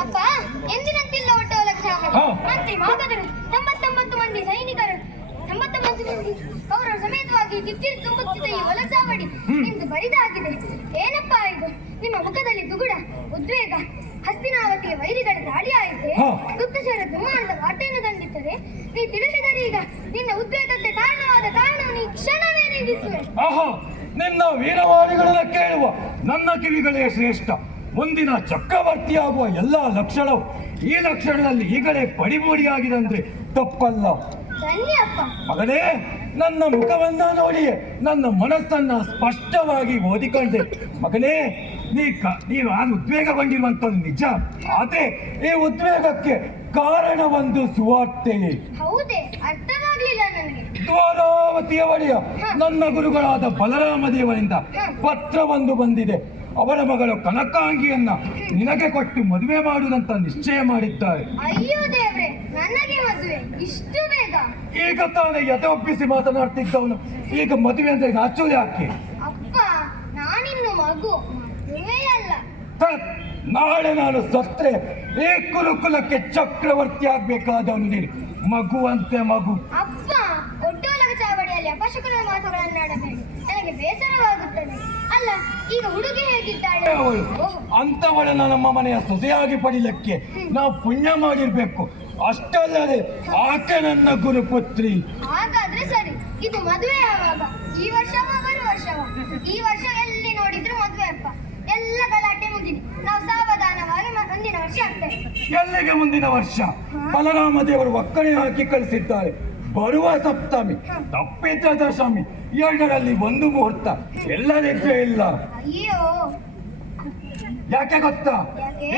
ಅಪ್ಪ ಎಂದಿನಂತಿಲ್ಲ ಒಡ್ಡೋ ಮತ್ತೆ ಮಾಗದರು ತೊಂಬತ್ತೊಂಬತ್ತು ಮಂದಿ ಸೈನಿಕರು ತೊಂಬತ್ತೊಂಬತ್ತು ಮಂದಿ ಅವರ ಸಮೇತವಾಗಿ ಕಿಕ್ಕಿರಿ ತುಂಬುತ್ತಿದ್ದ ಬರಿದಾಗಿದೆ. ಏನಪ್ಪ ಇದು? ನಿಮ್ಮ ಮುಖದಲ್ಲಿ ದುಗುಡ ಉದ್ವೇಗ ಹಸ್ತಿನಾವತಿಯ ವೈರಿಗಳ ದಾಳಿ ಆಯಿತೆ ಗುಪ್ತಚರ ದುಮಾನದ ವಾಟೆಯನ್ನು ತಂದಿದ್ದರೆ ನೀ ಈಗ ನಿನ್ನ ಉದ್ವೇಗ ನಿನ್ನ ವೀರವಾಣಿಗಳನ್ನ ಕೇಳುವ ನನ್ನ ಕಿವಿಗಳೇ ಶ್ರೇಷ್ಠ. ಮುಂದಿನ ಚಕ್ರವರ್ತಿಯಾಗುವ ಎಲ್ಲ ಲಕ್ಷಣವು ಈ ಲಕ್ಷಣದಲ್ಲಿ ಈಗಲೇ ಪಡಿಮೂಡಿಯಾಗಿದೆ ಅಂದ್ರೆ ತಪ್ಪಲ್ಲ. ಮಗನೇ ನನ್ನ ಮುಖವನ್ನ ನೋಡಿ ನನ್ನ ಮನಸ್ಸನ್ನ ಸ್ಪಷ್ಟವಾಗಿ ಓದಿಕೊಂಡೆ. ಮಗನೇ ನೀ ನೀನು ನಾನು ಉದ್ವೇಗಗೊಂಡಿರುವಂಥದ್ದು ನಿಜ. ಆದ್ರೆ ಈ ಉದ್ವೇಗಕ್ಕೆ ಕಾರಣ ಒಂದು ಸುವಾರ್ತೆ. ಹೌದೇ ಅರ್ಥವಾಗ್ಲಿಲ್ಲ ನನಗೆ. ದ್ವಾರಾವತಿಯ ಒಡೆಯ ನನ್ನ ಗುರುಗಳಾದ ಬಲರಾಮ ದೇವರಿಂದ ಪತ್ರವೊಂದು ಬಂದಿದೆ. ಅವರ ಮಗಳು ಕನಕಾಂಗಿಯನ್ನ ನಿನಗೆ ಕೊಟ್ಟು ಮದುವೆ ಮಾಡುವುದಂತ ನಿಶ್ಚಯ ಮಾಡಿದ್ದಾರೆ. ಅಯ್ಯೋ ದೇವ್ರೆ ನನಗೆ ಮದುವೆ. ಇಷ್ಟು ಬೇಗ? ಈಗ ತಾನೇ ಯತೆ ಒಪ್ಪಿಸಿ ಮಾತನಾಡ್ತಿದ್ದವನು. ಈಗ ಮದುವೆ ಅಂದ್ರೆ ನಾಚುವುದು ಯಾಕೆ? ಅಪ್ಪ ನಾನಿನ್ನು ಮಗು. ಮದುವೆಯಲ್ಲ ಧತ್, ನಾಳೆ ನಾನು ಸತ್ರೆ ಈ ಕುರುಕುಲಕ್ಕೆ ಚಕ್ರವರ್ತಿ ಆಗ್ಬೇಕಾದವನು ನೀನು. ಮಗುವಂತೆ ಮಗು. ಅಪ್ಪ ಚಾವಡಿಯಲ್ಲಿ ಅಪಶಕುನ ಮಾತುಗಳನ್ನಾಡಬೇಡಿ ನನಗೆ ಬೇಸರವಾಗುತ್ತದೆ. ಅಲ್ಲ ಈಗ ಹುಡುಗಿ ಹೇಗಿದ್ದಾಳೆ? ಅವಳು ಅಂತವಳನ್ನ ನಮ್ಮ ಮನೆಯ ಸೊಸೆಯಾಗಿ ಪಡಿಲಿಕ್ಕೆ ನಾವು ಪುಣ್ಯ ಮಾಡಿರ್ಬೇಕು. ಅಷ್ಟಲ್ಲದೆ ಆಕೆ ನನ್ನ ಗುರುಪುತ್ರಿ. ಹಾಗಾದ್ರೆ ಸರಿ ಇದು ಮದುವೆ ಯಾವಾಗ? ಈ ವರ್ಷವ ಬರುವ ವರ್ಷವ? ಈ ವರ್ಷ ಎಲ್ಲಿ ನೋಡಿದ್ರು ಮದುವೆ ಅಪ್ಪ ಎಲ್ಲ ಗಲಾಟೆ ಮುಗಿದಿ ನಾವು ಸಾವಧಾನವಾಗಿ ಮುಂದಿನ ವರ್ಷ ಆಗ್ತೇವೆ. ಎಲ್ಲಿಗೆ ಮುಂದಿನ ವರ್ಷ? ಬಲರಾಮ ದೇವರು ಒಕ್ಕಣೆ ಹಾಕಿ ಕಳಿಸಿದ್ದಾರೆ. ಬರುವ ಸಪ್ತಮಿ ತಪ್ಪಿತ ದಶಮಿ ಎರಡರಲ್ಲಿ ಒಂದು ಮುಹೂರ್ತ ಎಲ್ಲರಿದ್ರೆ ಇಲ್ಲ. ಯಾಕೆ ಗೊತ್ತಾ?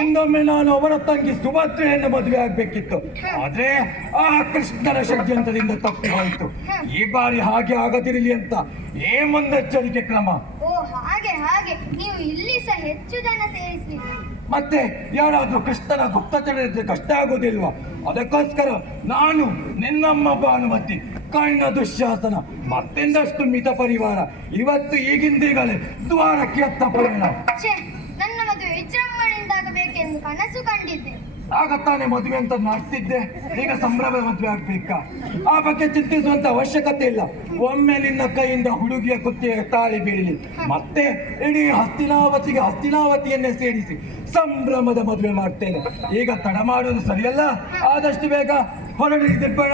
ಇನ್ನೊಮ್ಮೆ ನಾನು ಅವರ ತಂಗಿ ಸುಭದ್ರೆಯನ್ನು ಮದುವೆ ಆಗ್ಬೇಕಿತ್ತು. ಆದ್ರೆ ಆ ಕೃಷ್ಣನ ಷಡ್ಯಂತ್ರದಿಂದ ತಪ್ಪಿ ಹೋಯಿತು. ಈ ಬಾರಿ ಹಾಗೆ ಆಗದಿರಲಿ ಅಂತ ಏ ಮುಂದೆಚ್ಚರಿಕೆ ಕ್ರಮ. ಹಾಗೆ ಹಾಗೆ. ನೀವು ಇಲ್ಲಿ ಸಹ ಹೆಚ್ಚು ಜನ ಸೇರಿಸಿ ಮತ್ತೆ ಯಾರಾದರೂ ಕೃಷ್ಣನ ಗುಪ್ತಚರ ಕಷ್ಟ ಆಗೋದಿಲ್ವಾ? ಅದಕ್ಕೋಸ್ಕರ ನಾನು ನಿನ್ನಮ್ಮ ಭಾನುಮತಿ ಕಣ್ಣ ದುಶ್ಯಾಸನ ಮತ್ತೆಂದಷ್ಟು ಮಿತ ಪರಿವಾರ, ಇವತ್ತು ಈಗಿಂದೀಗಲೇ ದ್ವಾರಕ್ಕೆ ಅತ್ತ ಪರಿಣಾಮ ನನ್ನ ಮದುವೆ ವಿಜೃಂಭಣೆಯಿಂದಾಗಬೇಕೆಂದು ಕನಸು ಕಂಡಿದ್ದೆ. ಆಗ ತಾನೇ ಮದುವೆ ಅಂತ ನಡ್ತಿದ್ದೆ ಈಗ ಸಂಭ್ರಮ ಮದುವೆ ಆಗ್ಬೇಕ? ಆ ಬಗ್ಗೆ ಚಿಂತಿಸುವಂತ ಅವಶ್ಯಕತೆ ಇಲ್ಲ. ಒಮ್ಮೆ ನಿನ್ನ ಕೈಯಿಂದ ಹುಡುಗಿಯ ಕುತ್ತಿಗೆ ತಾಳಿ ಬೀಳಲಿ. ಮತ್ತೆ ಇಡೀ ಹಸ್ತಿನಾವತಿಗೆ ಹಸ್ತಿನಾವತಿಯನ್ನೇ ಸೇರಿಸಿ ಸಂಭ್ರಮದ ಮದುವೆ ಮಾಡ್ತೇನೆ. ಈಗ ತಡ ಮಾಡೋದು ಸರಿಯಲ್ಲ? ಆದಷ್ಟು ಬೇಗ ಹೊರಡಿ ದಿಬ್ಬಣ